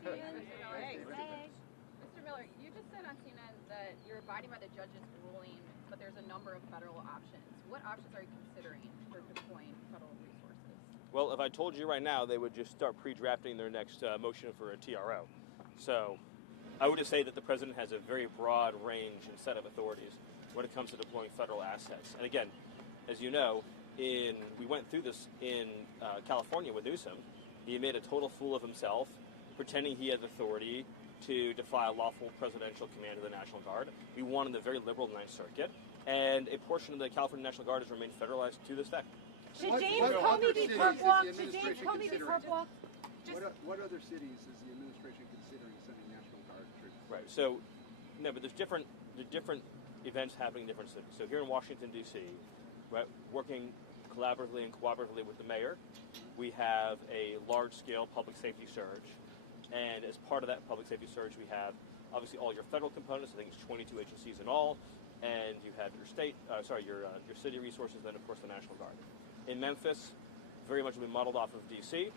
Mr. Miller, you just said on CNN that you're abiding by the judge's ruling, but there's a number of federal options. What options are you considering for deploying federal resources? Well, if I told you right now, they would just start pre-drafting their next motion for a TRO. So I would just say that the president has a very broad range and set of authorities when it comes to deploying federal assets. And again, as you know, we went through this in California with Newsom. He made a total fool of himself, pretending he had authority to defy a lawful presidential command of the National Guard. We won in the very liberal Ninth Circuit, and a portion of the California National Guard has remained federalized to this day. Should James Comey be perp walked? Should James Comey be perp walked? What other cities is the administration considering sending National Guard troops? Right. So, no, but there's different events happening in different cities. So here in Washington, D.C., right, working collaboratively and cooperatively with the mayor, we have a large-scale public safety surge. And as part of that public safety surge, we have obviously all your federal components. I think it's 22 agencies in all, and you have your your city resources, then of course the National Guard. In Memphis, very much been modeled off of D.C.,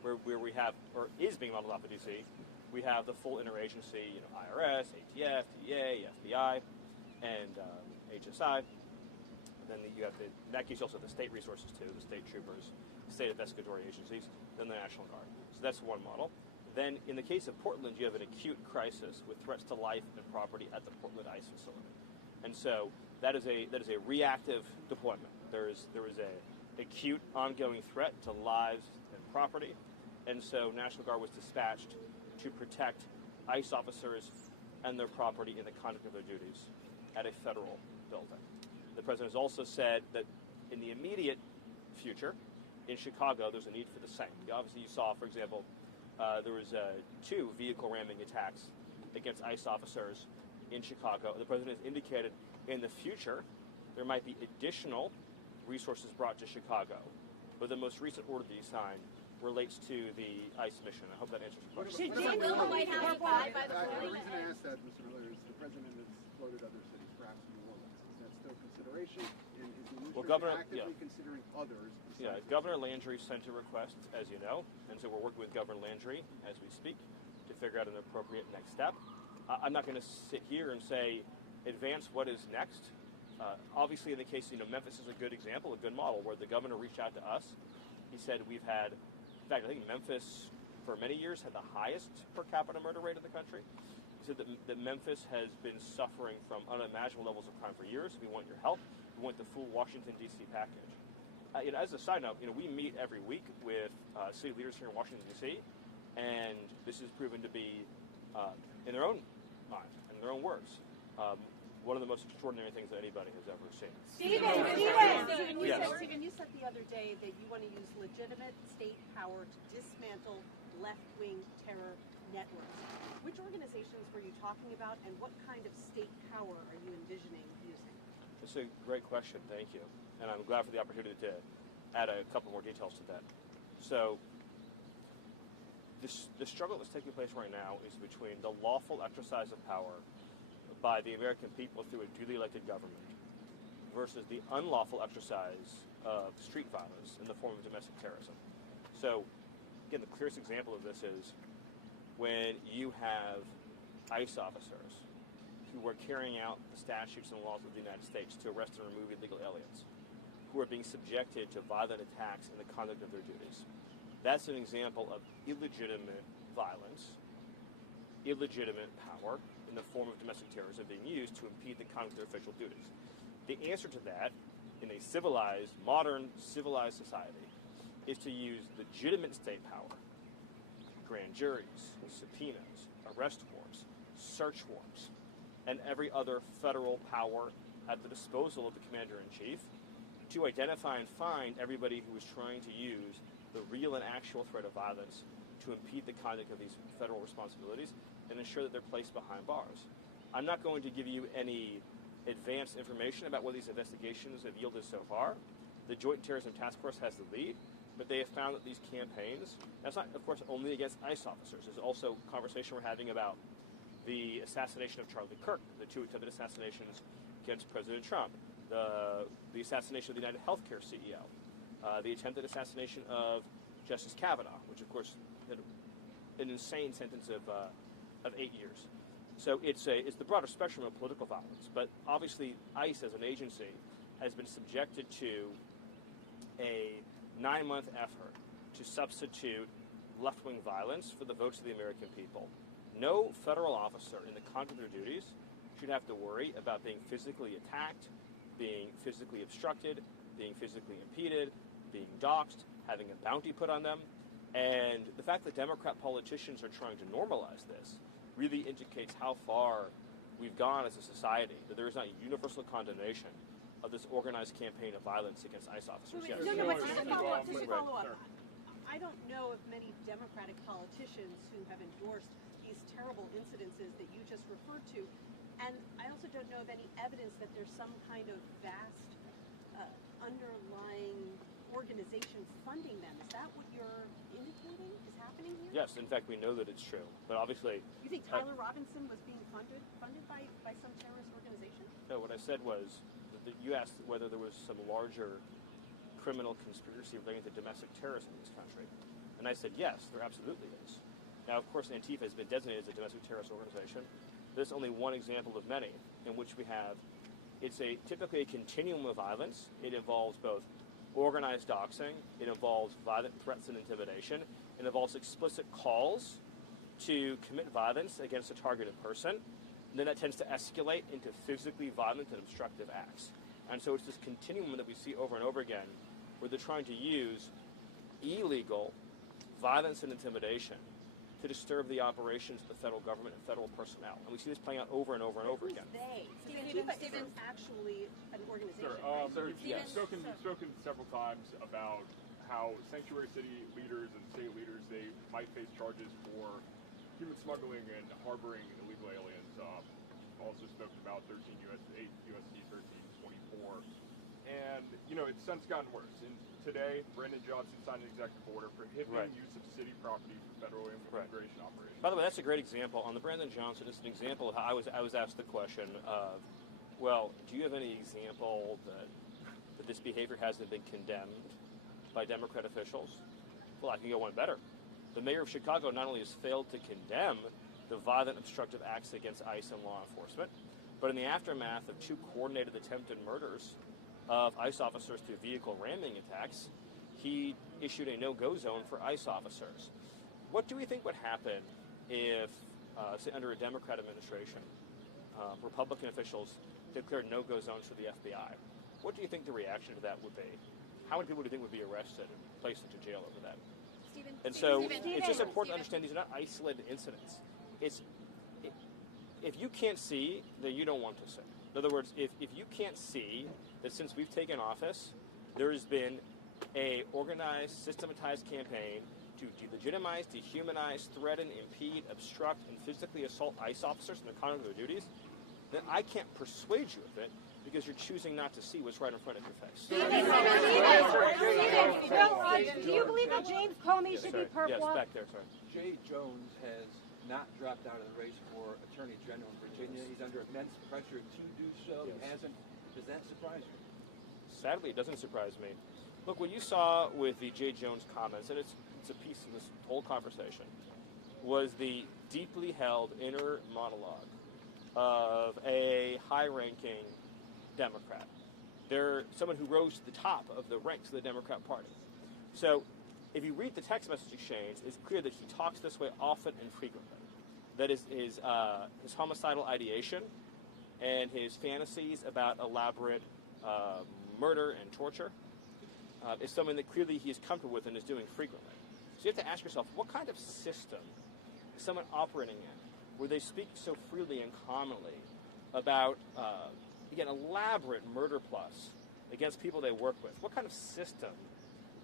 where we have, or is being modeled off of D.C. We have the full interagency, IRS, ATF, DEA, FBI, and HSI. And then you have in that case, you also have the state resources too, the state troopers, state investigatory agencies, then the National Guard. So that's one model. Then, in the case of Portland, you have an acute crisis with threats to life and property at the Portland ICE facility, and so that is a reactive deployment. There is a acute, ongoing threat to lives and property, and so National Guard was dispatched to protect ICE officers and their property in the conduct of their duties at a federal building. The president has also said that in the immediate future, in Chicago, there's a need for the same. Obviously, you saw, for example, there was 2 vehicle ramming attacks against ICE officers in Chicago. The president has indicated in the future there might be additional resources brought to Chicago, but the most recent order that he signed relates to the ICE mission. I hope that answers your question. Will the White House abide by the The ruling? reason I asked that, Mr. Miller, is the president has floated other cities, perhaps New Orleans. Is that still consideration? And is the administration actively considering others? Yeah, Governor Landry sent a request, as you know, and so we're working with Governor Landry as we speak to figure out an appropriate next step. I'm not going to sit here and say, advance what is next. Obviously, in the case, Memphis is a good example, a good model, where the governor reached out to us. He said we've had, in fact, I think Memphis, for many years, had the highest per capita murder rate in the country. He said that Memphis has been suffering from unimaginable levels of crime for years. We want your help. We want the full Washington, D.C. package. As a side note, we meet every week with city leaders here in Washington, D.C., and this has proven to be, in their own mind, in their own words, one of the most extraordinary things that anybody has ever seen. Stephen, you said the other day that you want to use legitimate state power to dismantle left-wing terror networks. Which organizations were you talking about, and what kind of state power are you envisioning using? That's a great question. Thank you. And I'm glad for the opportunity to add a couple more details to that. So the struggle that's taking place right now is between the lawful exercise of power by the American people through a duly elected government versus the unlawful exercise of street violence in the form of domestic terrorism. So, again, the clearest example of this is when you have ICE officers who are carrying out the statutes and laws of the United States to arrest and remove illegal aliens, who are being subjected to violent attacks in the conduct of their duties. That's an example of illegitimate violence, illegitimate power in the form of domestic terrorism being used to impede the conduct of their official duties. The answer to that, in a civilized, modern, civilized society, is to use legitimate state power, grand juries, subpoenas, arrest warrants, search warrants, and every other federal power at the disposal of the commander-in-chief to identify and find everybody who is trying to use the real and actual threat of violence to impede the conduct of these federal responsibilities and ensure that they're placed behind bars. I'm not going to give you any advanced information about what these investigations have yielded so far. The Joint Terrorism Task Force has the lead, but they have found that these campaigns, that's not, of course, only against ICE officers. There's also a conversation we're having about the assassination of Charlie Kirk, the 2 attempted assassinations against President Trump, the assassination of the United Healthcare CEO, the attempted assassination of Justice Kavanaugh, which, of course, had an insane sentence of 8 years. So it's the broader spectrum of political violence. But obviously, ICE as an agency has been subjected to a 9-month effort to substitute left-wing violence for the votes of the American people. No federal officer in the conduct of their duties should have to worry about being physically attacked, being physically obstructed, being physically impeded, being doxxed, having a bounty put on them. And the fact that Democrat politicians are trying to normalize this really indicates how far we've gone as a society, that there is not universal condemnation of this organized campaign of violence against ICE officers. Wait, Yes. no, but just to follow up, Right. I don't know of many Democratic politicians who have endorsed these terrible incidences that you just referred to, and I also don't know of any evidence that there's some kind of vast underlying organization funding them. Is that what you're indicating is happening here? Yes, in fact, we know that it's true. But obviously, You think Tyler Robinson was being funded by some terrorist organization? no, what I said was that you asked whether there was some larger criminal conspiracy relating to domestic terrorism in this country. And I said, yes, there absolutely is. Now, of course, Antifa has been designated as a domestic terrorist organization. This is only one example of many in which we have, it's typically a continuum of violence. It involves both organized doxing, it involves violent threats and intimidation, it involves explicit calls to commit violence against a targeted person, and then that tends to escalate into physically violent and obstructive acts. And so it's this continuum that we see over and over again, where they're trying to use illegal violence and intimidation to disturb the operations of the federal government and federal personnel. And we see this playing out over and over and over again. They. Stephen, Antifa isn't actually an organization. Sir, right? you've spoken several times about how sanctuary city leaders and state leaders, they might face charges for human smuggling and harboring illegal aliens. Also spoken about 8 USC 1324. And, it's since gotten worse. And today, Brandon Johnson signed an executive order prohibiting use of city property for federal immigration operations. By the way, that's a great example. On the Brandon Johnson, it's an example of how I was asked the question of, well, do you have any example that this behavior hasn't been condemned by Democrat officials? Well, I can go one better. The mayor of Chicago not only has failed to condemn the violent obstructive acts against ICE and law enforcement, but in the aftermath of 2 coordinated attempted murders of ICE officers through vehicle ramming attacks, he issued a no-go zone for ICE officers. What do we think would happen if, say, under a Democrat administration, Republican officials declared no-go zones for the FBI? What do you think the reaction to that would be? How many people do you think would be arrested and placed into jail over that? And so it's just important to understand these are not isolated incidents. If you can't see, then you don't want to see. In other words, if you can't see that since we've taken office, there has been a organized, systematized campaign to delegitimize, dehumanize, threaten, impede, obstruct, and physically assault ICE officers in the conduct of their duties, then I can't persuade you of it because you're choosing not to see what's right in front of your face. Do you believe that James Comey should be perp Yes, walked? back there, sorry. Jay Jones has not dropped out of the race for Attorney General in Virginia. He's under immense pressure to do so. Yes. He hasn't. Does that surprise you? Sadly, it doesn't surprise me. Look, what you saw with the Jay Jones comments, and it's a piece of this whole conversation, was the deeply held inner monologue of a high-ranking Democrat. They're someone who rose to the top of the ranks of the Democrat Party. So if you read the text message exchange, it's clear that he talks this way often and frequently. That is his homicidal ideation and his fantasies about elaborate murder and torture is something that clearly he is comfortable with and is doing frequently. So you have to ask yourself, what kind of system is someone operating in where they speak so freely and commonly about, again, elaborate murder plots against people they work with? What kind of system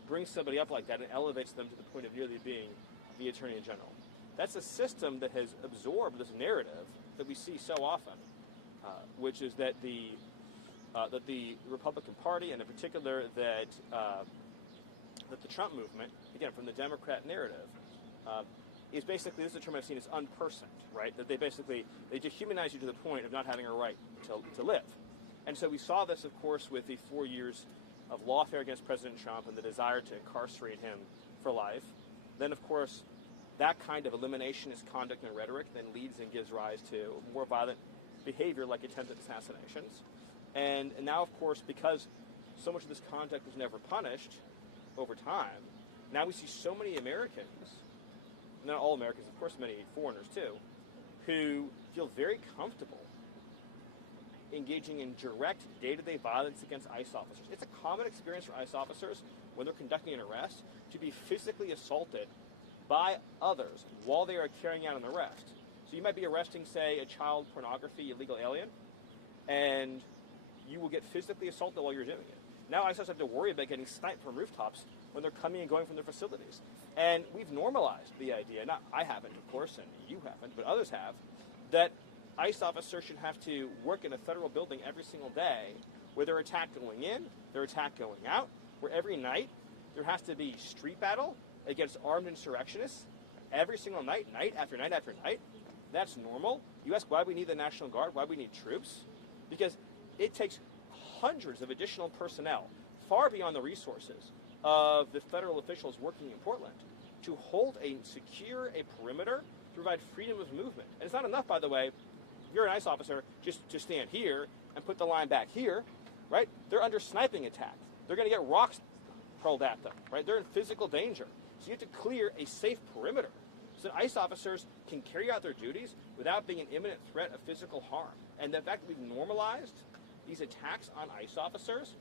brings somebody up like that and elevates them to the point of nearly being the Attorney General? That's a system that has absorbed this narrative that we see so often, which is that the Republican Party, and in particular that the Trump movement, again from the Democrat narrative, is basically, this is a term I've seen, is unpersoned, right? That they dehumanize you to the point of not having a right to live. And so we saw this, of course, with the 4 years of lawfare against President Trump and the desire to incarcerate him for life. Then, of course, that kind of eliminationist conduct and rhetoric then leads and gives rise to more violent behavior like attempted assassinations. And now, of course, because so much of this conduct was never punished over time, now we see so many Americans, not all Americans, of course many foreigners too, who feel very comfortable engaging in direct day-to-day violence against ICE officers. It's a common experience for ICE officers when they're conducting an arrest to be physically assaulted by others while they are carrying out an arrest. So you might be arresting, say, a child pornography illegal alien, and you will get physically assaulted while you're doing it. Now ICE have to worry about getting sniped from rooftops when they're coming and going from their facilities. And we've normalized the idea, not I haven't, of course, and you haven't, but others have, that ICE officers should have to work in a federal building every single day where they're attacked going in, they're attacked going out, where every night there has to be street battle against armed insurrectionists every single night, night after night after night. That's normal. You ask why we need the National Guard, why we need troops? Because it takes hundreds of additional personnel, far beyond the resources of the federal officials working in Portland, to hold a secure a perimeter, to provide freedom of movement. And it's not enough, by the way, if you're an ICE officer, just to stand here and put the line back here, right? They're under sniping attack. They're going to get rocks hurled at them, right? They're in physical danger. So you have to clear a safe perimeter so that ICE officers can carry out their duties without being an imminent threat of physical harm. And the fact that we've normalized these attacks on ICE officers,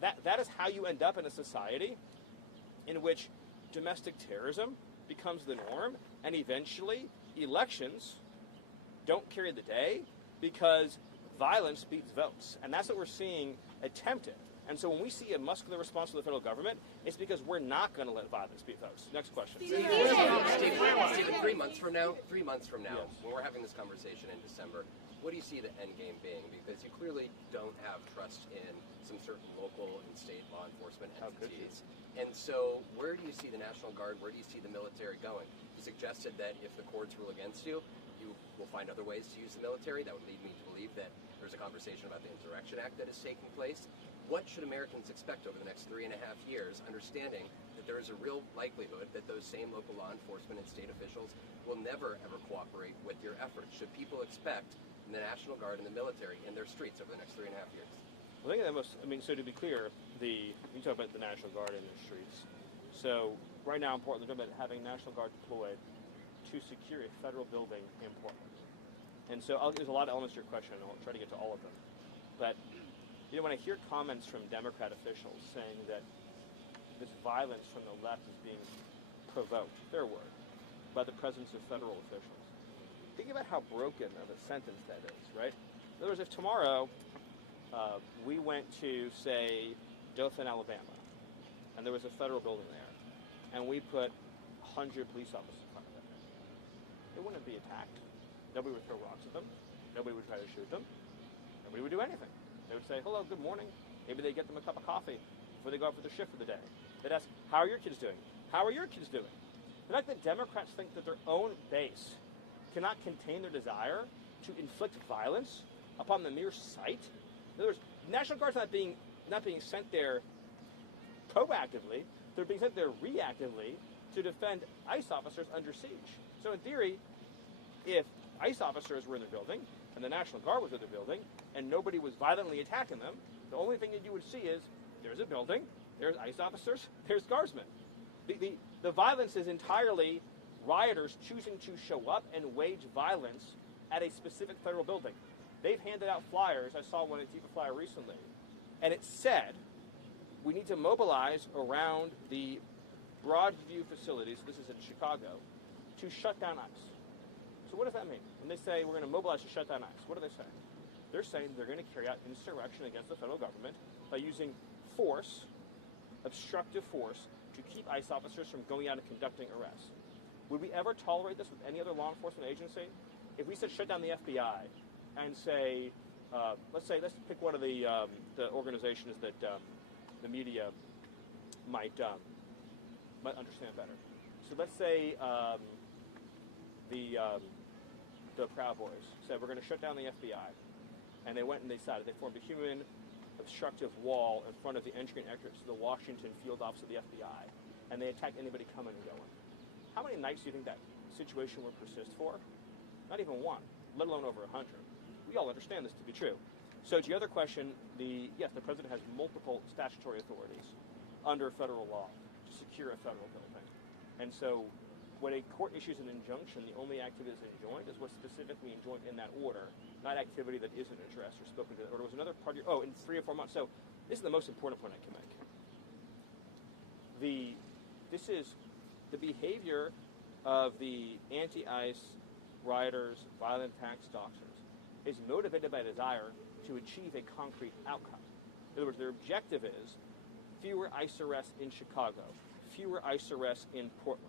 that is how you end up in a society in which domestic terrorism becomes the norm, and eventually elections don't carry the day because violence beats votes. And that's what we're seeing attempted. And so when we see a muscular response from the federal government, it's because we're not going to let violence beat votes. Next question. Stephen, 3 months from now, Yes. when we're having this conversation in December, what do you see the end game being? Because you clearly don't have trust in some certain local and state law enforcement entities. And so where do you see the National Guard, where do you see the military going? You suggested that if the courts rule against you, you will find other ways to use the military. That would lead me to believe that there's a conversation about the Insurrection Act that is taking place. What should Americans expect over the next 3.5 years, understanding that there is a real likelihood that those same local law enforcement and state officials will never, ever cooperate with your efforts? Should people expect the National Guard and the military in their streets over the next 3.5 years? I think so to be clear, you talk about the National Guard in the streets. So right now in Portland, they're talking about having National Guard deployed to secure a federal building in Portland. And so there's a lot of elements to your question, and I'll try to get to all of them. But when I hear comments from Democrat officials saying that this violence from the left is being provoked, their word, by the presence of federal officials, think about how broken of a sentence that is, right? In other words, if tomorrow we went to, say, Dothan, Alabama, and there was a federal building there, and we put 100 police officers in front of it, they wouldn't be attacked. Nobody would throw rocks at them. Nobody would try to shoot them. Nobody would do anything. They would say, hello, good morning. Maybe they'd get them a cup of coffee before they go out for their shift for the day. They'd ask, how are your kids doing? How are your kids doing? The fact that Democrats think that their own base cannot contain their desire to inflict violence upon the mere sight. In other words, National Guard's not being sent there proactively. They're being sent there reactively to defend ICE officers under siege. So in theory, if ICE officers were in the building and the National Guard was in the building and nobody was violently attacking them, the only thing that you would see is there's a building, there's ICE officers, there's guardsmen. The violence is entirely rioters choosing to show up and wage violence at a specific federal building. They've handed out flyers. I saw one at Antifa flyer recently, and it said we need to mobilize around the Broadview facilities, this is in Chicago, to shut down ICE. So what does that mean? When they say we're going to mobilize to shut down ICE, what are they saying? They're saying they're going to carry out insurrection against the federal government by using force, obstructive force, to keep ICE officers from going out and conducting arrests. Would we ever tolerate this with any other law enforcement agency? If we said shut down the FBI and say, let's pick one of the organizations that the media might understand better. So let's say the Proud Boys said we're going to shut down the FBI, and they went and they formed a human obstructive wall in front of the entry and exit to the Washington field office of the FBI, and they attacked anybody coming and going. how many nights do you think that situation would persist for? Not even one, let alone over 100. We all understand this to be true. So to your other question, yes, the president has multiple statutory authorities under federal law to secure a federal building. And so when a court issues an injunction, the only activity that's enjoined is what's specifically enjoined in that order, not activity that isn't addressed or spoken to. Or there was another part of in 3 or 4 months. So this is the most important point I can make. This is the behavior of the anti-ICE rioters, violent attack stalkers, is motivated by a desire to achieve a concrete outcome. In other words, their objective is fewer ICE arrests in Chicago, fewer ICE arrests in Portland.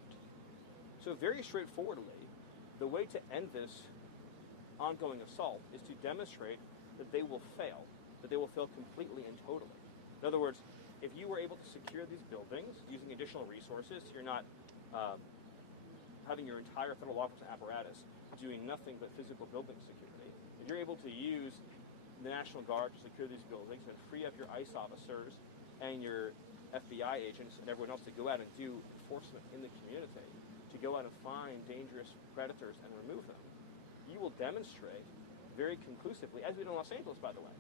So very straightforwardly, the way to end this ongoing assault is to demonstrate that they will fail completely and totally. In other words, if you were able to secure these buildings using additional resources, you're not having your entire federal law enforcement apparatus doing nothing but physical building security. If you're able to use the National Guard to secure these buildings and free up your ICE officers and your FBI agents and everyone else to go out and do enforcement in the community, to go out and find dangerous predators and remove them, you will demonstrate very conclusively, as we did in Los Angeles, by the way,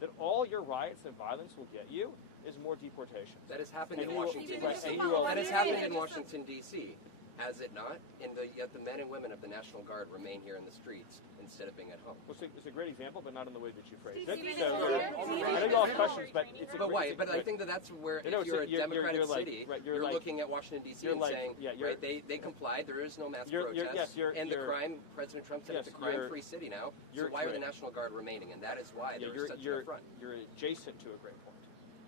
that all your riots and violence will get you is more deportations. That has happened in And Washington, D.C. That has happened in Washington, D.C., has it not? And yet the men and women of the National Guard remain here in the streets instead of being at home. Well, it's a great example, but not in the way that you phrased it. Steve, So, I know you all have questions, but it's a But why? great- But I think that's where, You know, if you're a you're democratic like- city, right, you're like- looking at Washington, D.C. you're and like- saying, yeah, you're- right, they complied, there is no mass You're- protest, yes, you're- and the you're- crime, President Trump said yes, it's a crime-free city now, so you're- why are the right. National Guard remaining? And that is why Yeah, there is such an affront. you're adjacent to a great point.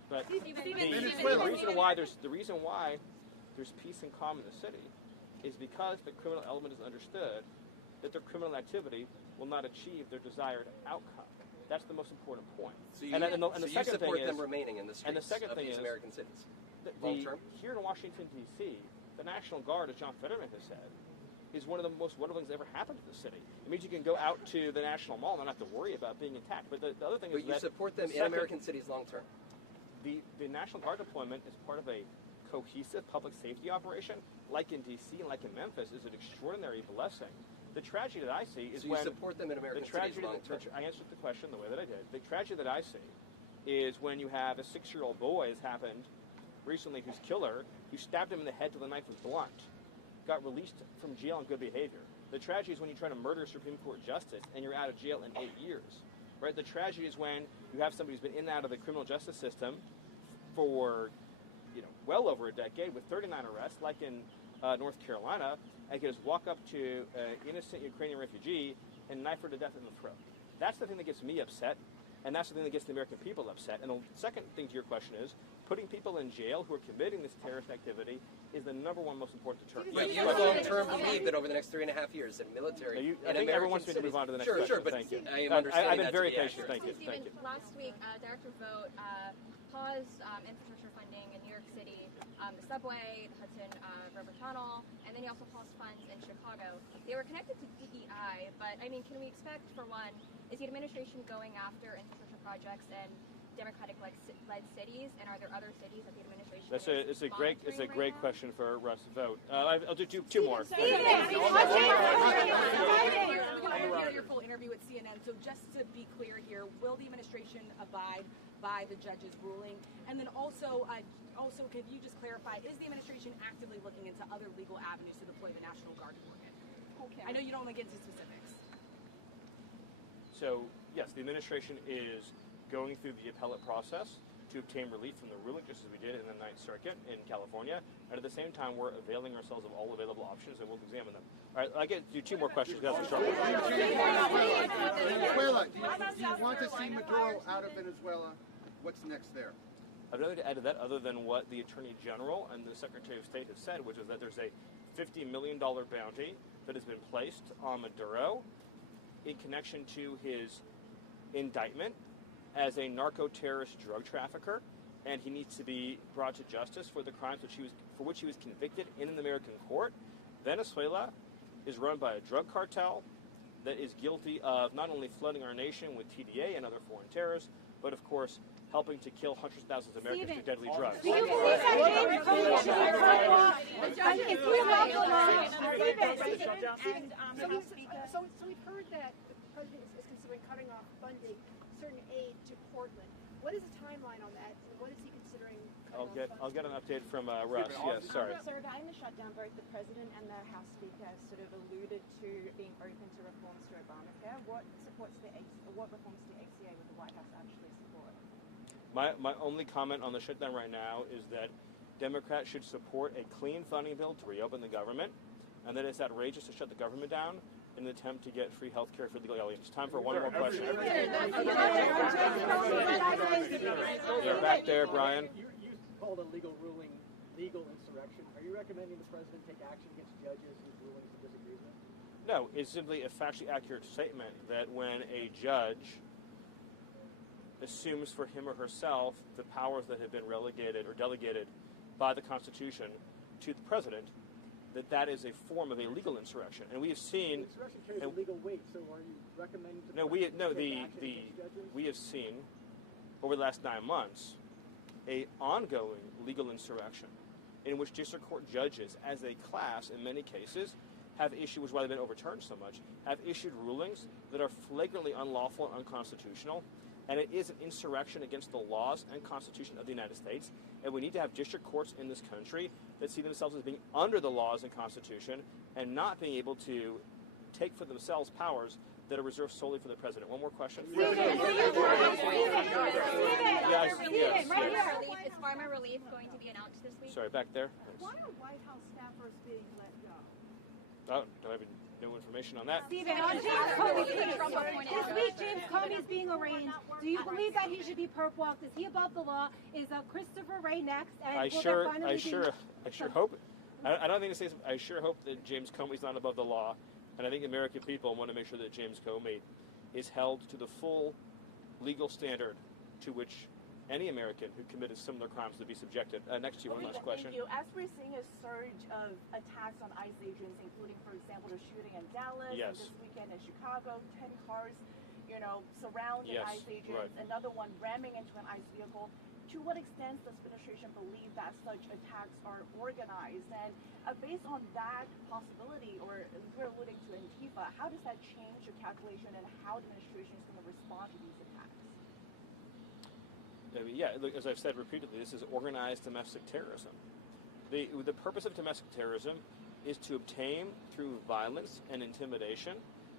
But Venezuela. the reason why there's peace and calm in the city is because the criminal element is understood that their criminal activity will not achieve their desired outcome. That's the most important point. So you, and the so second you support thing them is, remaining in the and the streets second of thing these is, American cities? the- Long term? here in Washington, D.C., the National Guard, as John Fetterman has said, is one of the most wonderful things that ever happened to the city. It means you can go out to the National Mall and not have to worry about being attacked. But the other thing But is you that support them in second- American cities long term. the National Guard deployment is part of a cohesive public safety operation, like in D.C. and like in Memphis, is an extraordinary blessing. The tragedy that I see is So you when support them in American cities long term. I answered the question the way that I did. The tragedy that I see is when you have a 6-year-old boy, has happened recently, whose killer, who stabbed him in the head till the knife was blunt, got released from jail on good behavior. The tragedy is when you try to murder Supreme Court justice and you're out of jail in 8 years. Right? The tragedy is when you have somebody who's been in and out of the criminal justice system for well over a decade with 39 arrests, like in North Carolina, and can just walk up to an innocent Ukrainian refugee and knife her to death in the throat. That's the thing that gets me upset, and that's the thing that gets the American people upset. And the second thing to your question is, putting people in jail who are committing this terrorist activity is the number one most important deterrent. But you long term believe that over the next 3.5 years, that military I think everyone wants me to move on to the next question. Sure, but Thank you. I am understanding I've been that very to be patient. accurate. Thank you. Thank you. Last week, Director Vogt paused infrastructure funding in New York City, the subway, the Hudson River Tunnel, and then he also paused funds in Chicago. They were connected to DEI, but I mean, can we expect, for one, is the administration going after infrastructure projects in Democratic-led cities, and are there other cities that the administration It's a great right now? question for Russ Vogt. I'll do two more. I'm going to hear your full interview with CNN. So just to be clear here, will the administration abide by the judge's ruling? And then also, could you just clarify, is the administration actively looking into other legal avenues to deploy the National Guard in Oregon? Okay. I know you don't want to get into specifics. So, yes, the administration is going through the appellate process to obtain relief from the ruling, just as we did in the Ninth Circuit in California. And at the same time, we're availing ourselves of all available options, and we'll examine them. All right, I get to do two more questions. That's for sure. Venezuela, do you want to see Maduro out of Venezuela? What's next there? I've nothing to add to that other than what the Attorney General and the Secretary of State have said, which is that there's a $50 million bounty that has been placed on Maduro in connection to his indictment as a narco-terrorist drug trafficker, and he needs to be brought to justice for the crimes for which he was convicted in an American court. Venezuela is run by a drug cartel that is guilty of not only flooding our nation with TDA and other foreign terrorists, but of course helping to kill hundreds of thousands of Americans through deadly drugs. Do you believe that James Comey should be put off? Is he allowed to launch? So we've heard that the president is considering cutting off funding, certain aid to Portland. What is the timeline on that, and what is he considering? I'll get an update from Russ. Yes, sorry. So regarding the shutdown, both the president and the House Speaker have sort of alluded to being open to reforms to Obamacare. What reforms to ACA would the White House actually support? My only comment on the shutdown right now is that Democrats should support a clean funding bill to reopen the government, and that it's outrageous to shut the government down in an attempt to get free health care for legal aliens. Time for one more question. Yeah, back there, Brian. You called a legal ruling legal insurrection. Are you recommending the president take action against judges whose rulings he disagrees with? No, it's simply a factually accurate statement that when a judge assumes for him or herself the powers that have been relegated or delegated by the Constitution to the president, that is a form of a legal insurrection. And we have seen... Insurrection carries a legal weight, so are you recommending to we have seen over the last 9 months a ongoing legal insurrection in which district court judges, as a class, in many cases, have issued, which is why they've been overturned so much, have issued rulings that are flagrantly unlawful and unconstitutional, and it is an insurrection against the laws and Constitution of the United States, and we need to have district courts in this country that see themselves as being under the laws and Constitution and not being able to take for themselves powers that are reserved solely for the president. One more question. Is Pharma Relief going to be announced this week? Sorry, back there. Why are White House staffers being let go? Oh, do I have no information on that? Stephen, on James Comey's case, this week James Comey is being arraigned. Do you believe that he should be perp walked? Is he above the law? Is Christopher Wray next? And I sure hope. I don't think to say. I sure hope that James Comey's not above the law, and I think the American people want to make sure that James Comey is held to the full legal standard to which any American who committed similar crimes would be subjected. Next to you, one last question. Thank you. As we're seeing a surge of attacks on ICE agents, including, for example, the shooting in Dallas, and this weekend in Chicago, 10 cars, surrounding ICE agents, another one ramming into an ICE vehicle. To what extent does the administration believe that such attacks are organized? And based on that possibility, or we're alluding to Antifa, how does that change your calculation and how the administration is going to respond to these attacks? Look, as I've said repeatedly, this is organized domestic terrorism. The purpose of domestic terrorism is to obtain, through violence and intimidation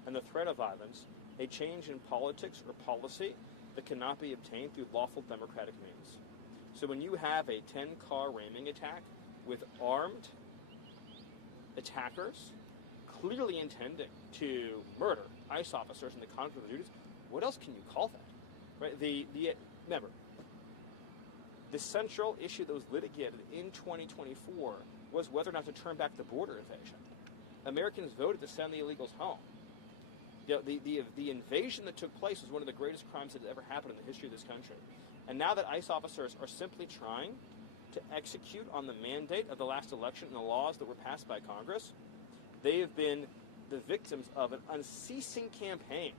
and the threat of violence, a change in politics or policy that cannot be obtained through lawful democratic means. So when you have a 10-car ramming attack with armed attackers clearly intending to murder ICE officers in the conduct of their duties, what else can you call that? Right? Remember, the central issue that was litigated in 2024 was whether or not to turn back the border invasion. Americans voted to send the illegals home. The invasion that took place was one of the greatest crimes that had ever happened in the history of this country. And now that ICE officers are simply trying to execute on the mandate of the last election and the laws that were passed by Congress, they have been the victims of an unceasing campaign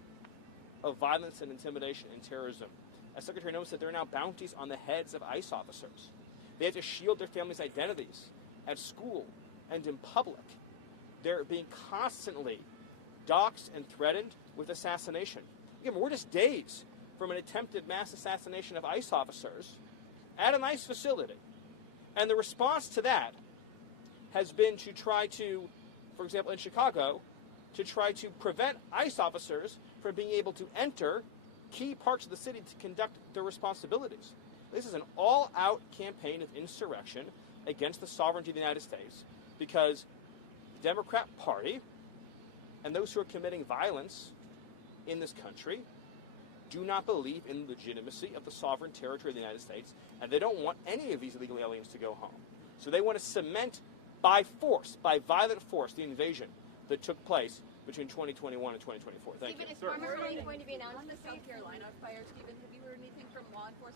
of violence and intimidation and terrorism. As Secretary Noem said, there are now bounties on the heads of ICE officers. They have to shield their families' identities at school and in public. They're being constantly doxxed and threatened with assassination. Again, we're just days from an attempted mass assassination of ICE officers at an ICE facility. And the response to that has been to try to, for example, in Chicago, to try to prevent ICE officers from being able to enter key parts of the city to conduct their responsibilities. This is an all-out campaign of insurrection against the sovereignty of the United States because the Democrat Party and those who are committing violence in this country do not believe in the legitimacy of the sovereign territory of the United States, and they don't want any of these illegal aliens to go home. So they want to cement by force, by violent force, the invasion that took place between 2021 and 2024. Thank you. Is Pharma Relief going to be announced On the this South week? Carolina fire, Stephen, have you heard anything from law enforcement